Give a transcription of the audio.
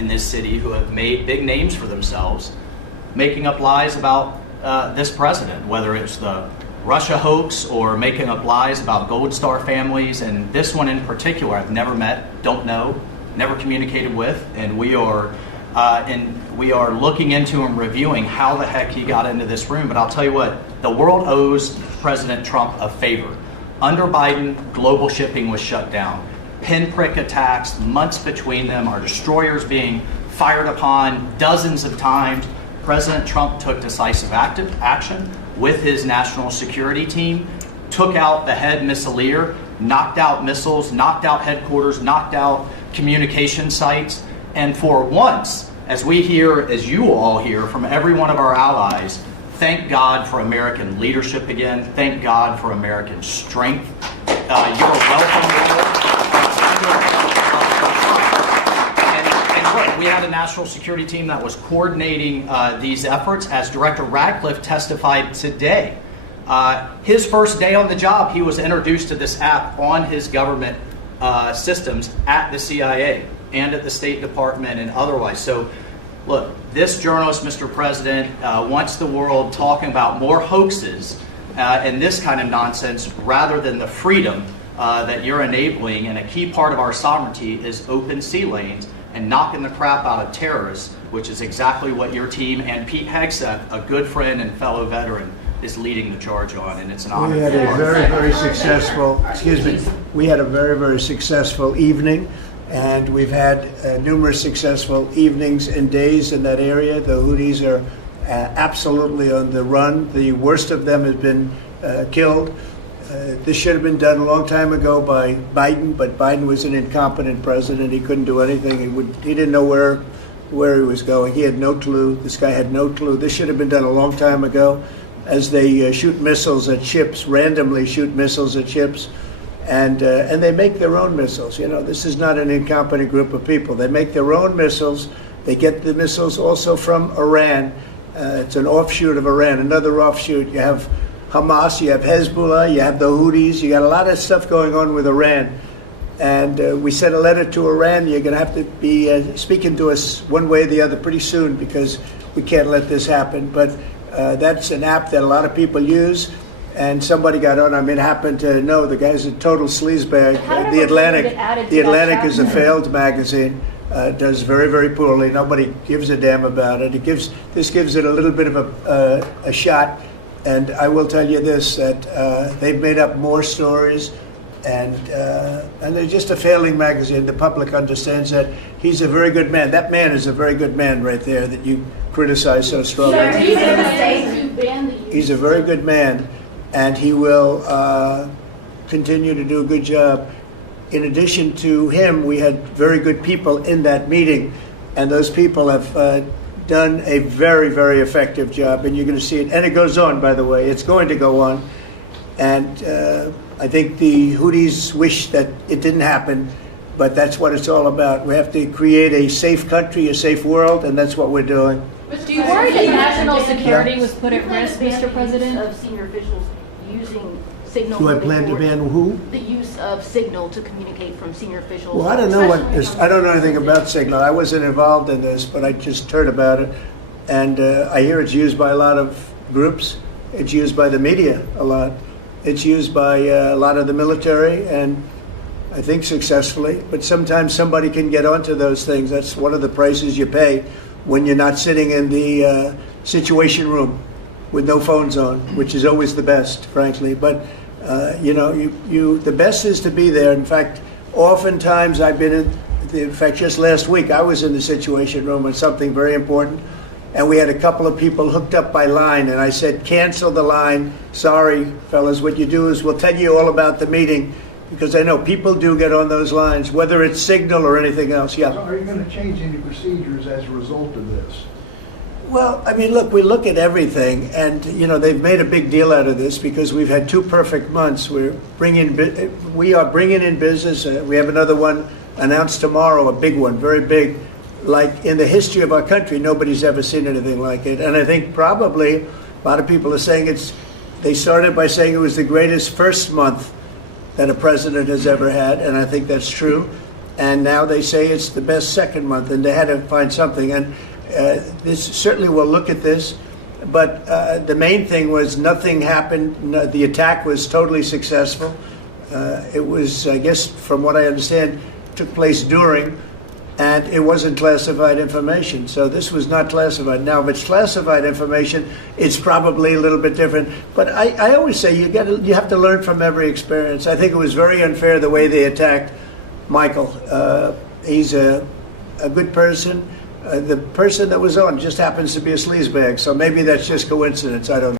in this city who have made big names for themselves, making up lies about this president, whether it's the Russia hoax or making up lies about Gold Star families. And this one in particular, I've never met, don't know, never communicated with, and we are looking into and reviewing how the heck he got into this room. But I'll tell you what, the world owes President Trump a favor. Under Biden, global shipping was shut down. Pinprick attacks, months between them, our destroyers being fired upon dozens of times. President Trump took decisive action with his national security team, took out the head missileer, knocked out missiles, knocked out headquarters, knocked out communication sites. And for once, as we hear, as you all hear from every one of our allies, thank God for American leadership again. Thank God for American strength. You're welcome. And look, we had a national security team that was coordinating these efforts. As Director Radcliffe testified today, his first day on the job, he was introduced to this app on his government systems at the CIA and at the State Department and otherwise. So, look, this journalist, Mr. President, wants the world talking about more hoaxes and this kind of nonsense rather than the freedom that you're enabling. And a key part of our sovereignty is open sea lanes and knocking the crap out of terrorists, which is exactly what your team and Pete Hegseth, a good friend and fellow veteran, is leading the charge on, and it's an honor. We had a very successful, we had a very successful evening, and we've had numerous successful evenings and days in that area. The Houthis are absolutely on the run. The worst of them has been killed. This should have been done a long time ago by Biden, but Biden was an incompetent president. He couldn't do anything. He didn't know where he was going. He had no clue. This guy had no clue. This should have been done a long time ago. As they shoot missiles at ships, randomly shoot missiles at ships, and they make their own missiles. You know, this is not an incompetent group of people. They make their own missiles. They get the missiles also from Iran. It's an offshoot of Iran, another offshoot. You have Hamas, you have Hezbollah, you have the Houthis. You got a lot of stuff going on with Iran. And we sent a letter to Iran. You're going to have to be speaking to us one way or the other pretty soon, because we can't let this happen. But that's an app that a lot of people use, and somebody got on. I mean, happened to know the guy's a total sleazebag. The Atlantic is a failed magazine. Does very poorly. Nobody gives a damn about it. This gives it a little bit of a shot. And I will tell you this, that they've made up more stories, and they're just a failing magazine. The public understands that. He's a very good man. That man is a very good man right there that you criticize so strongly. He's a very good man, and he will continue to do a good job. In addition to him, we had very good people in that meeting, and those people have done a very effective job, and you're going to see it. And it goes on, by the way. It's going to go on. And I think the Houthis wish that it didn't happen, but that's what it's all about. We have to create a safe country, a safe world, and that's what we're doing. Do you worry that national security was put at risk, Mr. President? Of senior officials using signal. Do I plan to ban who? The use of signal to communicate from senior officials. Well, I don't know I don't know anything about signal. I wasn't involved in this, but I just heard about it, and I hear it's used by a lot of groups. It's used by the media a lot. It's used by a lot of the military, and I think successfully. But sometimes somebody can get onto those things. That's one of the prices you pay when you're not sitting in the situation room with no phones on, which is always the best, frankly. But the best is to be there. In fact, oftentimes I've been in fact, just last week I was in the situation room on something very important, and we had a couple of people hooked up by line, and I said, cancel the line. Sorry, fellas, what you do is we'll tell you all about the meeting, because I know people do get on those lines, whether it's signal or anything else. Yeah. So are you going to change any procedures as a result of this? Well, I mean, look, we look at everything, and, they've made a big deal out of this because we've had 2 perfect months. We are bringing in business. We have another one announced tomorrow, a big one, very big. Like in the history of our country, nobody's ever seen anything like it. And I think probably a lot of people are saying they started by saying it was the greatest first month that a president has ever had, and I think that's true. and now they say it's the best second month, and they had to find something. And this certainly will look at this, but the main thing was nothing happened. No, the attack was totally successful. It was, I guess, from what I understand, took place during, and it wasn't classified information. So this was not classified. Now, if it's classified information, it's probably a little bit different. But I always say you have to learn from every experience. I think it was very unfair the way they attacked Michael. He's a good person. The person that was on just happens to be a sleazebag. So maybe that's just coincidence. I don't know.